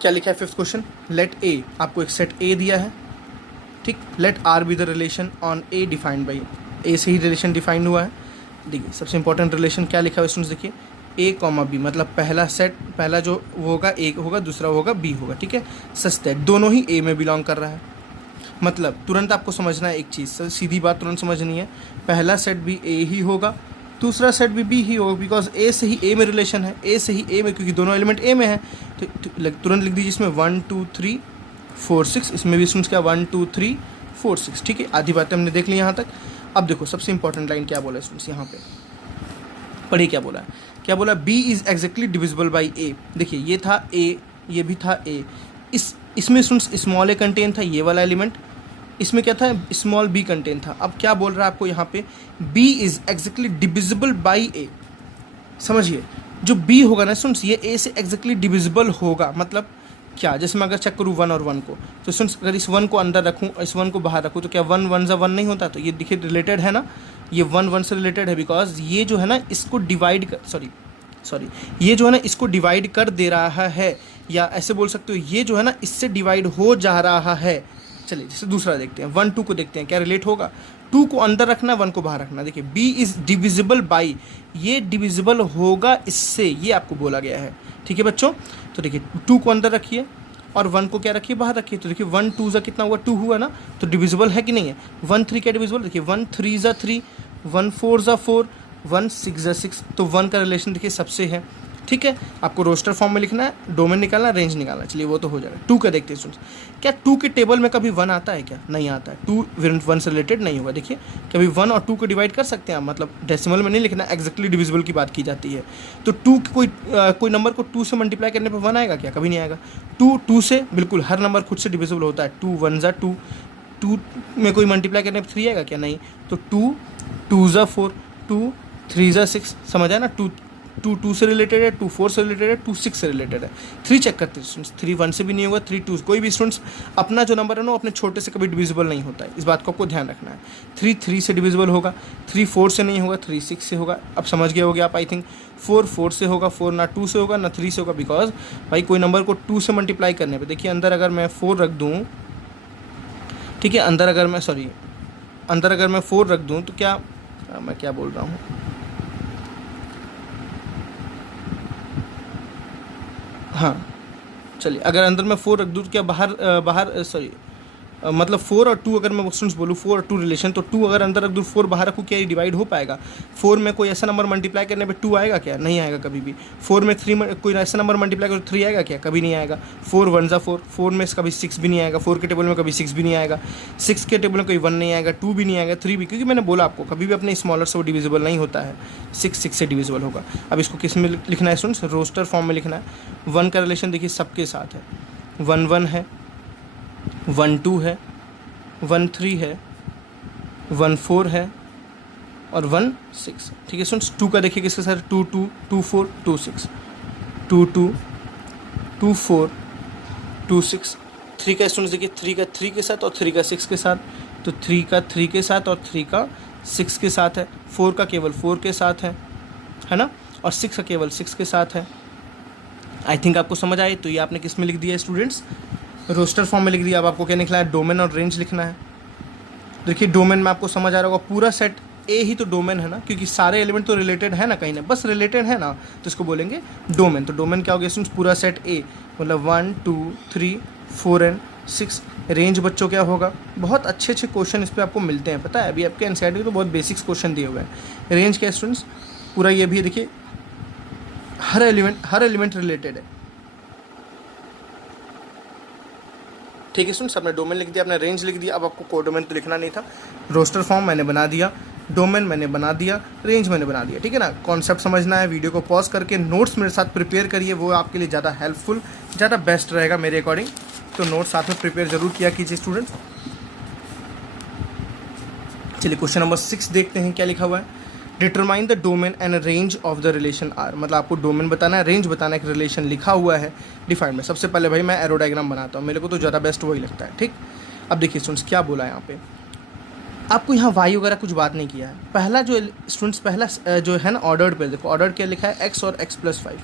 क्या लिखा है 5th क्वेश्चन, लेट ए, आपको एक सेट ए दिया है। ठीक, let R be the relation on A defined by, A से ही रिलेशन डिफाइंड हुआ है। देखिए सबसे इंपॉर्टेंट रिलेशन क्या लिखा है स्टूडेंट्स, देखिए ए कॉमा बी, मतलब पहला सेट, पहला जो वो होगा ए होगा, दूसरा होगा बी होगा। ठीक है, सच दैट दोनों ही ए में बिलोंग कर रहा है। मतलब तुरंत आपको समझना है एक चीज़, सीधी बात तुरंत समझनी है, पहला सेट भी ए ही होगा दूसरा सेट भी बी ही होगा, बिकॉज ए से ही ए में रिलेशन है, ए से ही ए में, क्योंकि दोनों एलिमेंट ए में है। तो तुरंत लिख दीजिए इसमें 1 2 3 4 6, इसमें भी स्टूडेंट्स क्या 1 2 3 4 6। ठीक है, आधी बातें हमने देख ली यहाँ तक। अब देखो सबसे इंपॉर्टेंट लाइन क्या बोला स्टूडेंट्स यहाँ पे, पढ़िए क्या बोला है। क्या बोला, B is exactly divisible by A. देखिए ये था ए, ये भी था ए, इसमें स्टूडेंट्स स्मॉल ए कंटेन था, ये वाला एलिमेंट, इसमें क्या था, स्मॉल बी कंटेन था। अब क्या बोल रहा है आपको यहाँ पे, B is exactly divisible by A. समझिए, जो बी होगा ना स्टूडेंट्स, ये ए से एग्जैक्टली डिविजिबल होगा। मतलब क्या, जैसे मैं अगर चेक करूँ 1 और 1 को, तो स्टूडेंट्स अगर इस 1 को अंदर रखूँ और इस 1 को बाहर रखूँ, तो क्या 1 1 ज़ा 1 नहीं होता। तो ये देखिए रिलेटेड है ना, ये 1 1 से रिलेटेड है, बिकॉज ये जो है ना इसको डिवाइड कर, सॉरी ये जो है ना इसको डिवाइड कर दे रहा है, या ऐसे बोल सकते हो ये जो है ना इससे डिवाइड हो जा रहा है। चलिए जैसे दूसरा देखते हैं, 1 2 को देखते हैं क्या रिलेट होगा। 2 को अंदर रखना, 1 को बाहर रखना। देखिए बी इज डिविजिबल बाई, ये डिविजिबल होगा इससे, ये आपको बोला गया है। ठीक है बच्चों, तो देखिए 2 को अंदर रखिए और 1 को क्या रखिए, बाहर रखिए। तो देखिए 1 2 ज़ा कितना हुआ, 2 हुआ ना, तो डिविजिबल है कि नहीं है। 1 3 क्या डिविजिबल, देखिए 1 3 ज़ा 3, 1 4 ज़ा 4, 1 6 ज़ा 6। तो 1 का रिलेशन देखिए सबसे है। ठीक है, आपको रोस्टर फॉर्म में लिखना है, डोमेन निकालना, रेंज निकालना। चलिए वो तो हो जाएगा। 2 का देखते हैं स्टूडेंट्स, क्या 2 के टेबल में कभी 1 आता है क्या, नहीं आता है। 2 1 से रिलेटेड नहीं होगा। देखिए कभी 1 और 2 को डिवाइड कर सकते हैं आप, मतलब डेसिमल में नहीं लिखना, एग्जैक्टली डिविजिबल की बात की जाती है। तो 2 कोई नंबर को 2 से मल्टीप्लाई करने पर 1 आएगा क्या, कभी नहीं आएगा। 2 से बिल्कुल हर नंबर खुद से डिविजिबल होता है। 2 1 ज़ा 2, 2 में कोई मल्टीप्लाई करने पर 3 आएगा क्या, नहीं। तो 2 2 ज़ा 4, 2 3 ज़ा 6, समझ आया ना। 2 से रिलेटेड है, 2 4 से रिलेटेड है, 2 6 से रिलेटेड है। 3 चेक करते हैं स्टूडेंट्स, 3 1 से भी नहीं होगा, 3 2, कोई भी स्टूडेंट्स अपना जो नंबर है ना अपने छोटे से कभी डिविजिबल नहीं होता है, इस बात को आपको ध्यान रखना है। 3 3 से डिविजिबल होगा, 3 4 से नहीं होगा, 3 6 से होगा। अब समझ गए होगे आप आई थिंक। 4 4 से होगा, 4 ना 2 से होगा ना 3 से होगा, बिकॉज भाई कोई नंबर को 2 से मल्टीप्लाई करने पर, देखिए अंदर अगर मैं 4 रख दूँ, ठीक है, अंदर अगर मैं 4 रख दूँ तो क्या, मैं क्या बोल रहा हूँ, हाँ चलिए, अगर अंदर मैं 4 रख दूँ तो क्या मतलब 4 और 2 अगर मैं स्टूडेंट्स बोलूँ 4 और 2 रिलेशन, तो 2 अगर अंदर रख दूँ 4 बाहर रखूँ, क्या ये डिवाइड हो पाएगा। 4 में कोई ऐसा नंबर मल्टीप्लाई करने पे 2 आएगा क्या, नहीं आएगा कभी भी। 4 में 3 कोई ऐसा नंबर मल्टीप्लाई करो 3 आएगा क्या, कभी नहीं आएगा। 4 1 ज़ा 4, 4 में कभी 6 भी नहीं आएगा, 4 के टेबल में कभी 6 भी नहीं आएगा, 6 के टेबल में कोई 1 नहीं आएगा, 2 भी नहीं आएगा, 3 भी, क्योंकि मैंने बोला आपको कभी भी अपने स्मॉलर से वो डिविजिबल नहीं होता है। 6 6 से डिविजिबल होगा। अब इसको किस में लिखना है स्टूडेंट्स, रोस्टर फॉर्म में लिखना है। 1 का रिलेशन देखिए सबके साथ है, 1 1 है, 1 2 है, 1 3 है, 1 4 है और 1 6। ठीक है स्टूडेंट्स, 2 का देखिए किसके साथ, 2 2 2 4 2 6, 2 2 2 4 2 6। 3 का स्टूडेंट्स देखिए 3 का 3 के साथ और 3 का 6 के साथ, तो 3 का 3 के साथ और 3 का 6 के साथ है। 4 का केवल 4 के साथ है ना, और 6 का केवल 6 के साथ है। आई थिंक आपको समझ आए। तो ये आपने किस में लिख दिया है स्टूडेंट्स, रोस्टर फॉर्म में लिख दिया। अब आपको क्या लिखना है, डोमेन और रेंज लिखना है। देखिए डोमेन में आपको समझ आ रहा होगा, पूरा सेट ए ही तो डोमेन है ना, क्योंकि सारे एलिमेंट तो रिलेटेड है ना, कहीं ना बस रिलेटेड है ना, तो इसको बोलेंगे डोमेन। तो डोमेन क्या हो गया स्टूडेंट्स, पूरा सेट ए, मतलब 1 2 3 4 एंड 6। रेंज बच्चों क्या होगा, बहुत अच्छे अच्छे क्वेश्चन इस पर आपको मिलते हैं, पता है। अभी आपके एनसीईआरटी में तो बहुत बेसिक्स क्वेश्चन दिए हुए हैं। रेंज क्या स्टूडेंट्स, पूरा ये भी देखिए हर एलिमेंट रिलेटेड है। ठीक है स्टूडेंट्स, आपने डोमेन लिख दिया, आपने रेंज लिख दिया। अब आपको कोडोमेन तो लिखना नहीं था। रोस्टर फॉर्म मैंने बना दिया, डोमेन मैंने बना दिया, रेंज मैंने बना दिया। ठीक है ना, कॉन्सेप्ट समझना है, वीडियो को पॉज करके नोट्स मेरे साथ प्रिपेयर करिए, वो आपके लिए ज़्यादा हेल्पफुल, ज़्यादा बेस्ट रहेगा मेरे अकॉर्डिंग। तो नोट्स साथ में प्रिपेयर जरूर किया कीजिए स्टूडेंट्स। चलिए क्वेश्चन नंबर 6 देखते हैं क्या लिखा हुआ है। Determine the domain and range of the relation R, मतलब आपको डोमेन बताना है, रेंज बताना है, एक रिलेशन लिखा हुआ है डिफाइंड में। सबसे पहले भाई मैं एरो डायग्राम बनाता हूँ, मेरे को तो ज़्यादा बेस्ट वही लगता है। ठीक, अब देखिए स्टूडेंट्स क्या बोला है यहाँ पे, आपको यहाँ वाई वगैरह कुछ बात नहीं किया है। पहला जो स्टूडेंट्स पहला जो है ना ऑर्डर्ड पे देखो, ऑर्डर्ड क्या लिखा है, x और x+5,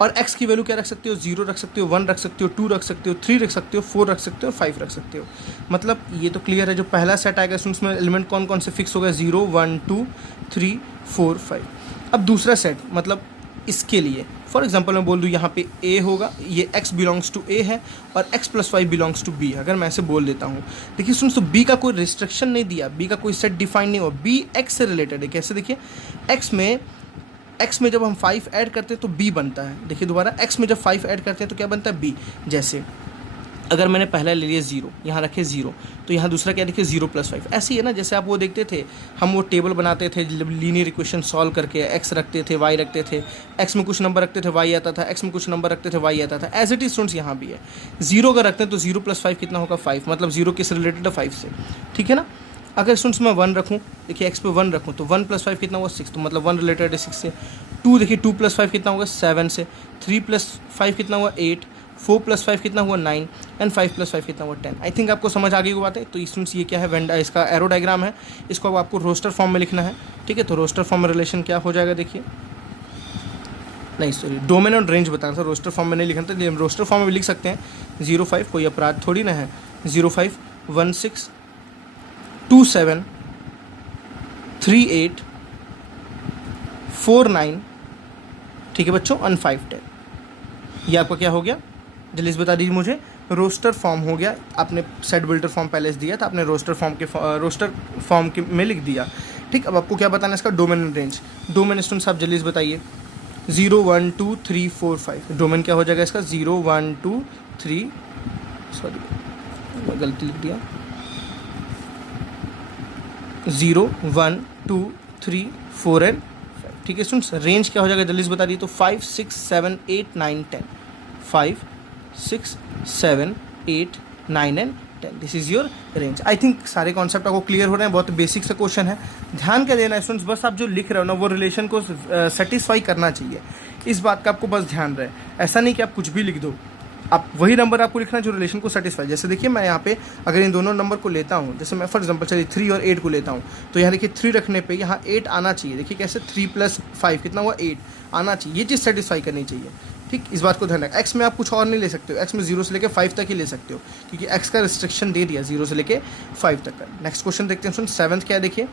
और x की वैल्यू क्या रख सकते हो, 0 रख सकते हो, 1 रख सकते हो, 2 रख सकते हो, 3 रख सकते हो, 4 रख सकते हो, 5 रख सकते हो। मतलब ये तो क्लियर है। जो पहला सेट आएगा स्टूडेंट्स में एलिमेंट कौन कौन से फिक्स होगा, 0 1 2 3 4 5। अब दूसरा सेट, मतलब इसके लिए फॉर एग्जांपल मैं बोल दूँ यहाँ पे a होगा, ये x बिलोंग्स टू a है और x + y belongs to b, अगर मैं ऐसे बोल देता हूँ। देखिए स्टूडेंट्स, तो b का कोई रिस्ट्रिक्शन नहीं दिया, b का कोई सेट डिफाइन नहीं हुआ, b x से रिलेटेड है। कैसे? देखिए x में जब हम 5 ऐड करते हैं तो b बनता है। देखिए दोबारा, x में जब 5 ऐड करते हैं तो क्या बनता है? b। जैसे अगर मैंने पहला ले लिया 0, यहाँ रखे 0, तो यहाँ दूसरा क्या देखिए 0 + 5। ऐसे ही है ना, जैसे आप वो देखते थे, हम वो टेबल बनाते थे लीनियर इक्वेशन सॉल्व करके, x रखते थे, y रखते थे, x में कुछ नंबर रखते थे y आता था, x में कुछ नंबर रखते थे y आता था। एज इट इज स्टूडेंट्स यहाँ भी है, 0 अगर रखते हैं तो 0 + 5 कितना होगा? 5, मतलब 0 किस रिलेटेड है? 5 से, ठीक है ना। अगर स्टूडेंट्स मैं 1 रखूँ, देखिए x पे 1 रखूँ तो 1 + 5 कितना होगा? 6, तो मतलब 1 रिलेटेड है 6 से। 2 देखिए 2 + 5 कितना होगा? 7 से। 3 + 5 कितना हुआ? 8। 4 + 5 कितना हुआ? 9 एंड 5 + 5 कितना हुआ? 10। आई थिंक आपको समझ आ गई वो बात है। तो स्टूडेंट्स ये क्या है? वेन इसका एरो डायग्राम है, इसको अब आपको रोस्टर फॉर्म में लिखना है, ठीक है। तो रोस्टर फॉर्म में रिलेशन क्या हो जाएगा? देखिए, नहीं सॉरी, डोमेन और रेंज बताना था, रोस्टर फॉर्म में नहीं लिखना था, हम रोस्टर फॉर्म में लिख सकते हैं। 05 कोई अपराध थोड़ी ना है, 05 16 27 38 49, ठीक है बच्चों, और 5 10। ये आपका क्या हो गया? जल्दी से बता दीजिए मुझे। रोस्टर फॉर्म हो गया। आपने सेट बिल्डर फॉर्म पहले से दिया था, आपने रोस्टर फॉर्म के में लिख दिया, ठीक। अब आपको क्या बताना है? इसका domain and range. Domain students आप जल्दी से बताइए। 0 1 2 3 4 5। डोमेन क्या हो जाएगा इसका? 0 1 2 3, सॉरी मैं गलती लिख दिया, 0 1 2 3 4 एंड 5, ठीक है स्टूडेंट्स। रेंज क्या हो जाएगा? जल्दी से बता दीजिए। तो 5 6 7 8 9 10, 5 6 7 8 9 and 10, this is your range. I think सारे कॉन्सेप्ट आपको क्लियर हो रहे हैं। बहुत बेसिक सा क्वेश्चन है, ध्यान क्या देना है स्टूडेंट्स, बस आप जो लिख रहे हो ना वो रिलेशन को सेटिस्फाई करना चाहिए, इस बात का आपको बस ध्यान रहे। ऐसा नहीं कि आप कुछ भी लिख दो, आप वही नंबर आपको लिखना जो रिलेशन को सेटिस्फाई। जैसे देखिए मैं यहाँ पे अगर इन दोनों नंबर को लेता हूँ, जैसे मैं फॉर एग्जांपल चलिए 3 और 8 को लेता हूँ, तो यहाँ देखिए 3 रखने पे यहाँ 8 आना चाहिए। देखिए कैसे? 3 + 5 कितना हुआ? 8 आना चाहिए। ये चीज़ सेटिस्फाई करनी चाहिए, ठीक। इस बात को ध्यान रखें। एक्स में आप कुछ और नहीं ले सकते हो, एक्स में 0 से लेकर 5 तक ही ले सकते हो, क्योंकि एक्स का रिस्ट्रिक्शन दे दिया 0 से लेकर 5 तक का। नेक्स्ट क्वेश्चन देखते हैं। 7th क्या है? देखिए,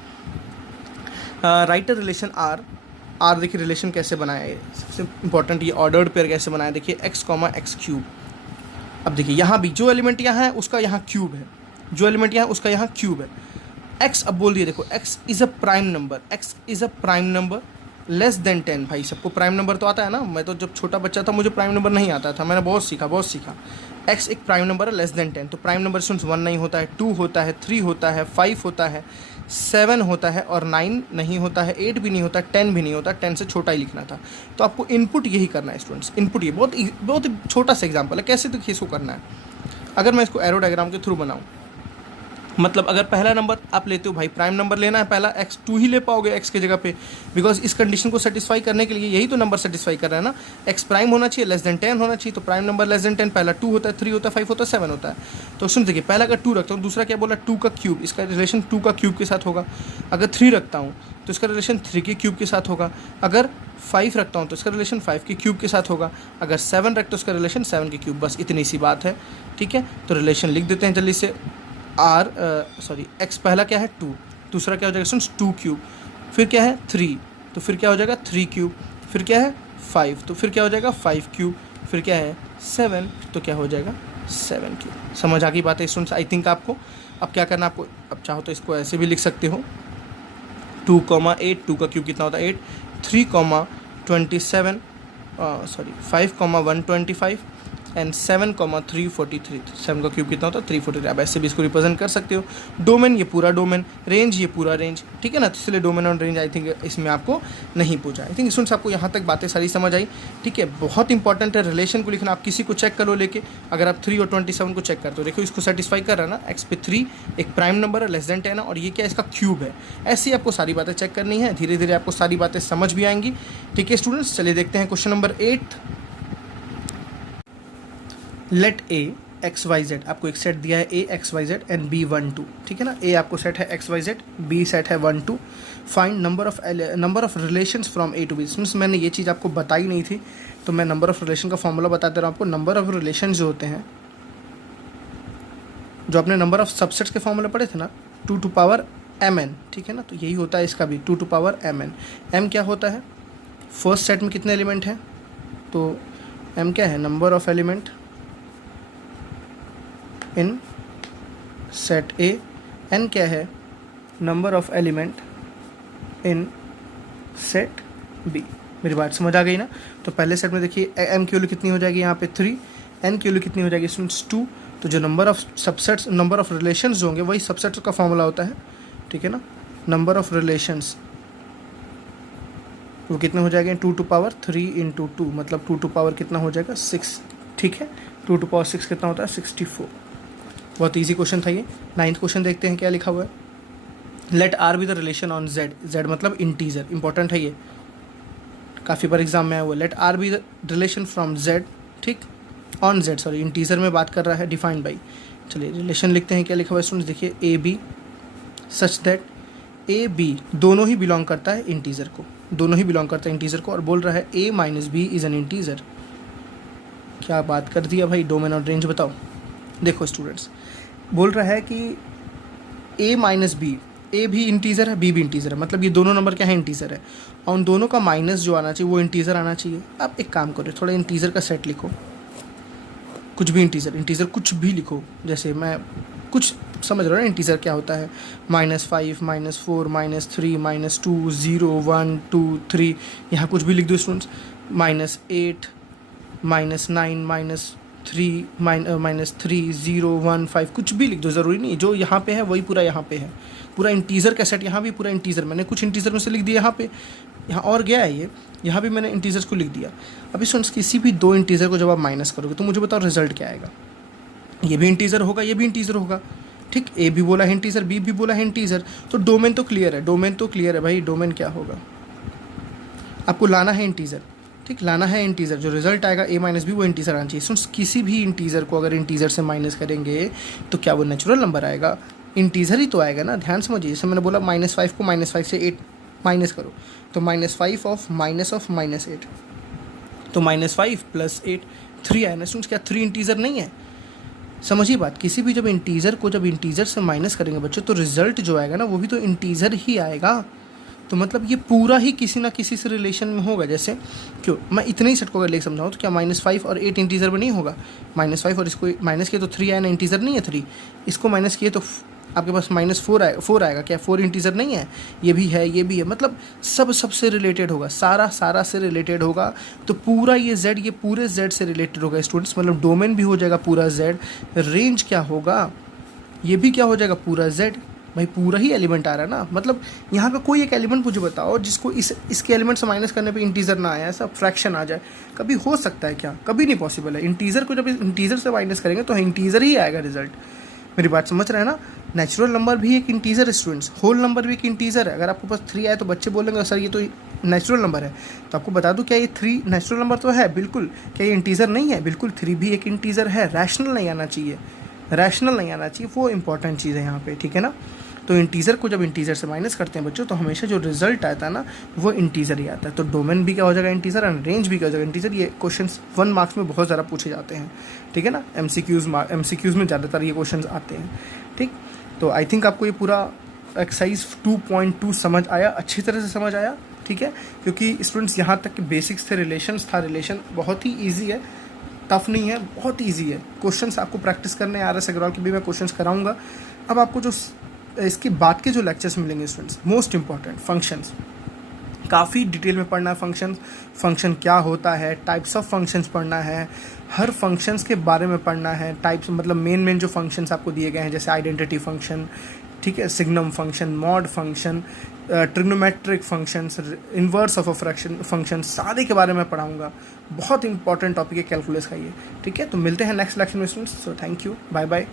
राइट अ रिलेशन आर। देखिए रिलेशन कैसे बनाया है, सबसे इंपॉर्टेंट ये ऑर्डर्ड पेयर कैसे बनाया। देखिए x, x³। अब देखिए यहाँ भी जो एलिमेंट यहाँ है उसका यहाँ क्यूब है, जो एलिमेंट यहाँ उसका यहाँ क्यूब है। x अब बोल दिए, देखो x is a prime number, x is a prime number less than 10। भाई सबको प्राइम नंबर तो आता है ना, मैं तो जब छोटा बच्चा था मुझे प्राइम नंबर नहीं आता था, मैंने बहुत सीखा। x एक प्राइम नंबर है लेस देन 10, तो प्राइम नंबर स्टूडेंट्स 1 नहीं होता है, 2 होता है, 3 होता है, 5 होता है, 7 होता है और 9 नहीं होता है, 8 भी नहीं होता, 10 भी नहीं होता, 10 से छोटा ही लिखना था। तो आपको इनपुट यही करना है स्टूडेंट्स, इनपुट ये बहुत छोटा सा एग्जाम्पल है। कैसे? तो इसको करना है, अगर मैं इसको एरो डायग्राम के थ्रू बनाऊँ, मतलब अगर पहला नंबर आप लेते हो, भाई प्राइम नंबर लेना है पहला, x2 ही ले पाओगे x के जगह पे, बिकॉज इस कंडीशन को सेटिस्फाई करने के लिए यही तो नंबर सेटिस्फाई कर रहा है ना, x प्राइम होना चाहिए, लेस देन 10 होना चाहिए। तो प्राइम नंबर लेस देन 10 पहला 2 होता है, 3 होता है, 5 होता है, 7 होता है। तो सुन देखिए, पहला अगर 2 रखता हूँ, दूसरा क्या बोला? 2 का क्यूब, इसका रिलेशन 2 का क्यूब के साथ होगा। अगर 3 रखता हूँ तो इसका रिलेशन 3 के क्यूब के साथ होगा। अगर 5 रखता हूँ तो इसका रिलेशन 5 के क्यूब के साथ होगा। अगर 7 रखता हूँ उसका रिलेशन 7 के क्यूब। बस इतनी सी बात है, ठीक है। तो रिलेशन लिख देते हैं जल्दी से। x पहला क्या है? 2, दूसरा क्या हो जाएगा स्टूडेंट्स? 2 क्यूब, फिर क्या है? 3, तो फिर क्या हो जाएगा? 3 क्यूब, फिर क्या है? 5, तो फिर क्या हो जाएगा? 5 क्यूब, फिर क्या है? 7, तो क्या हो जाएगा? 7 क्यूब। समझ आ गई बात है स्टूडेंट्स? आई थिंक आपको अब क्या करना, आपको अब चाहो तो इसको ऐसे भी लिख सकते हो, 2,8, 2 का क्यूब कितना होता है? 8, 3,27 5,125 एंड 7,343। 7 का क्यूब कितना होता है? 343। अब ऐसे भी इसको रिप्रेजेंट कर सकते हो। डोमेन ये पूरा डोमेन, रेंज ये पूरा रेंज, ठीक है ना। तो इसलिए डोमेन और रेंज आई थिंक इसमें आपको नहीं पूछा। आई थिंक स्टूडेंट्स आपको यहाँ तक बातें सारी समझ आई, ठीक है। बहुत इंपॉर्टेंट है रिलेशन को लिखना। आप किसी को चेक करो लेके, अगर आप 3 और 27 को चेक करते हो, देखो इसको सेटिस्फाई कर रहा है ना, एक्स पे 3 एक प्राइम नंबर है लेस देन 10 है, और ये क्या है? इसका क्यूब है। ऐसे ही आपको सारी बातें चेक करनी है, धीरे धीरे आपको सारी बातें समझ भी आएंगी, ठीक है स्टूडेंट्स। चलिए देखते हैं question number 8। Let A X Y Z, आपको एक सेट दिया है A X Y Z and B 1 2, ठीक है ना। ए आपको सेट है X Y Z, B set है 1 2। Find number of relations from A to B. Means मैंने ये चीज़ आपको बताई नहीं थी, तो मैं नंबर ऑफ रिलेशन का फॉर्मूला बता दे रहा हूँ आपको। नंबर ऑफ रिलेशन जो होते हैं, जो आपने नंबर ऑफ सबसेट्स के फॉर्मूला पढ़े थे ना, 2 to power mn, ठीक है ना। तो यही होता है इसका भी, 2 to power mn। m क्या होता है? फर्स्ट सेट में कितने एलिमेंट हैं, तो m क्या है, number of element in set A, n क्या है, number of element in set B। मेरी बात समझ आ गई ना। तो पहले सेट में देखिए m की वैल्यू कितनी हो जाएगी यहाँ पे 3, n की वैल्यू कितनी हो जाएगी स्टूडेंट्स 2। तो जो number of subsets, number of relations जो होंगे वही सबसेट्स का फॉर्मूला होता है, ठीक है ना। नंबर ऑफ रिलेशंस वो कितने हो जाएंगे, 2 टू पावर 3 इंटू 2, मतलब 2 टू पावर कितना हो जाएगा 6, ठीक है। 2 टू पावर 6 कितना होता है 64। बहुत ईजी क्वेश्चन था ये। 9th क्वेश्चन देखते हैं क्या लिखा हुआ है। Let R be the relation on Z, Z मतलब इंटीजर, इंपॉर्टेंट है ये, काफ़ी बार एग्जाम में आया हुआ। Let R be the relation from Z, ठीक, ऑन जेड, सॉरी इंटीजर में बात कर रहा है, डिफाइंड बाई। चलिए रिलेशन लिखते हैं, क्या लिखा हुआ है स्टूडेंट्स, देखिए a b such that a b दोनों ही बिलोंग करता है इंटीजर को, दोनों ही बिलोंग करता है इंटीजर को, और बोल रहा है a minus b is an integer. क्या बात कर दिया भाई, डोमेन और रेंज बताओ। देखो स्टूडेंट्स, बोल रहा है कि a माइनस बी, a भी इंटीजर है, b भी इंटीजर है, मतलब ये दोनों नंबर क्या है, इंटीजर है, और उन दोनों का माइनस जो आना चाहिए वो इंटीजर आना चाहिए। अब एक काम करो, थोड़ा इंटीजर का सेट लिखो, कुछ भी इंटीजर, इंटीजर कुछ भी लिखो, जैसे मैं कुछ समझ रहा हूँ ना इंटीजर क्या होता है, -5, -4, -3, -2, 0, 1, 2, 3, यहाँ कुछ भी लिख दो स्टूडेंट्स, -8, -9, -3, 0, 1, 5, कुछ भी लिख दो, ज़रूरी नहीं जो यहाँ पे है वही पूरा यहाँ पे है। पूरा इंटीजर का सेट यहाँ भी पूरा इंटीजर, मैंने कुछ इंटीजर में से लिख दिया यहाँ पे, यहाँ और गया है ये, यहाँ भी मैंने इंटीजर्स को लिख दिया। अभी स्टूडेंट्स किसी भी दो इंटीजर को जब आप माइनस करोगे तो मुझे बताओ रिजल्ट क्या आएगा। ये भी इंटीजर होगा, ये भी इंटीजर होगा, ठीक। ए भी बोला है इंटीजर, बी भी बोला है इंटीजर, तो डोमेन तो क्लियर है, डोमेन तो क्लियर है भाई। डोमेन क्या होगा, आपको लाना है इंटीजर, ठीक, लाना है इंटीजर, जो रिजल्ट आएगा a माइनस बी वो इंटीजर आना चाहिए। सुन, किसी भी इंटीजर को अगर इंटीजर से माइनस करेंगे तो क्या वो नेचुरल नंबर आएगा, इंटीजर ही तो आएगा ना। ध्यान समझिए, जैसे मैंने बोला -5 को -5 से 8 माइनस करो, तो -5 ऑफ -8, तो -5 + 8 3 आया ना। सुन, क्या 3 इंटीजर नहीं है, समझिए बात। किसी भी जब इंटीजर को जब इंटीजर से माइनस करेंगे बच्चों, तो रिजल्ट जो आएगा ना वो भी तो इंटीजर ही आएगा। तो मतलब ये पूरा ही किसी ना किसी से रिलेशन में होगा। जैसे क्यों, मैं इतने ही सेट को अगर लेकर समझाऊँ तो क्या -5 और 8 इंटीजर में नहीं होगा, -5 और इसको माइनस किया तो 3 आया ना, इंटीजर नहीं है 3, इसको माइनस किए तो आपके पास -4 आएगा, क्या 4 इंटीजर नहीं है, ये भी है, ये भी है, मतलब सब सबसे रिलेटेड होगा, सारा से रिलेटेड होगा। तो पूरा ये z, ये पूरे z से रिलेटेड होगा स्टूडेंट्स, मतलब डोमेन भी हो जाएगा पूरा z, रेंज क्या होगा, ये भी क्या हो जाएगा पूरा z, भाई पूरा ही एलिमेंट आ रहा है ना। मतलब यहाँ पे कोई एक एलिमेंट मुझे बताओ जिसको इसके एलिमेंट से माइनस करने पे इंटीजर ना आया, ऐसा फ्रैक्शन आ जाए, कभी हो सकता है क्या, कभी नहीं पॉसिबल है। इंटीजर को जब इंटीजर से माइनस करेंगे तो इंटीजर ही आएगा रिजल्ट। मेरी बात समझ रहे हैं ना। नेचुरल नंबर भी एक इंटीजर है स्टूडेंट्स, होल नंबर भी एक इंटीजर है। अगर आपके पास 3 आए तो बच्चे बोलेंगे सर ये तो नेचुरल नंबर है, तो आपको बता दूं क्या ये 3 नेचुरल नंबर तो है बिल्कुल, क्या ये इंटीजर नहीं है, बिल्कुल 3 भी एक इंटीजर है। रैशनल नहीं आना चाहिए, रैशनल नहीं आना चाहिए, वो इंपॉर्टेंट चीज़ है यहाँ पे, ठीक है ना। तो इंटीजर को जब इंटीजर से माइनस करते हैं बच्चों, तो हमेशा जो रिजल्ट आता है ना वो इंटीजर ही आता है। तो डोमेन भी क्या हो जाएगा इंटीजर, एंड रेंज भी क्या हो जाएगा इंटीजर। ये क्वेश्चंस 1 मार्क्स में बहुत ज़्यादा पूछे जाते हैं, ठीक है ना। एमसीक्यूज़ में ज़्यादातर ये क्वेश्चंस आते हैं, ठीक। तो आई थिंक आपको ये पूरा एक्सरसाइज 2.2 समझ आया, अच्छी तरह से समझ आया, ठीक है। क्योंकि स्टूडेंट्स यहाँ तक के बेसिक्स थे, रिलेशंस था, रिलेशन बहुत ही ईजी है, टफ नहीं है, बहुत ईजी है। क्वेश्चंस आपको प्रैक्टिस करने RS अग्रवाल के भी मैं क्वेश्चंस कराऊंगा। अब आपको जो इसके बाद के जो लेक्चर्स मिलेंगे स्टूडेंट्स, मोस्ट इंपॉर्टेंट फंक्शंस, काफ़ी डिटेल में पढ़ना है। फंक्शन क्या होता है, टाइप्स ऑफ फंक्शंस पढ़ना है, हर फंक्शंस के बारे में पढ़ना है। टाइप्स मतलब मेन जो फंक्शंस आपको दिए गए हैं, जैसे आइडेंटिटी फंक्शन, ठीक है, signum function, mod function, trigonometric functions, inverse of a fraction function, सारे के बारे में पढ़ाऊंगा। बहुत इंपॉर्टेंट टॉपिक है कैलकुलस का ये, ठीक है। तो मिलते हैं नेक्स्ट लेक्चर में students. So thank you, bye bye.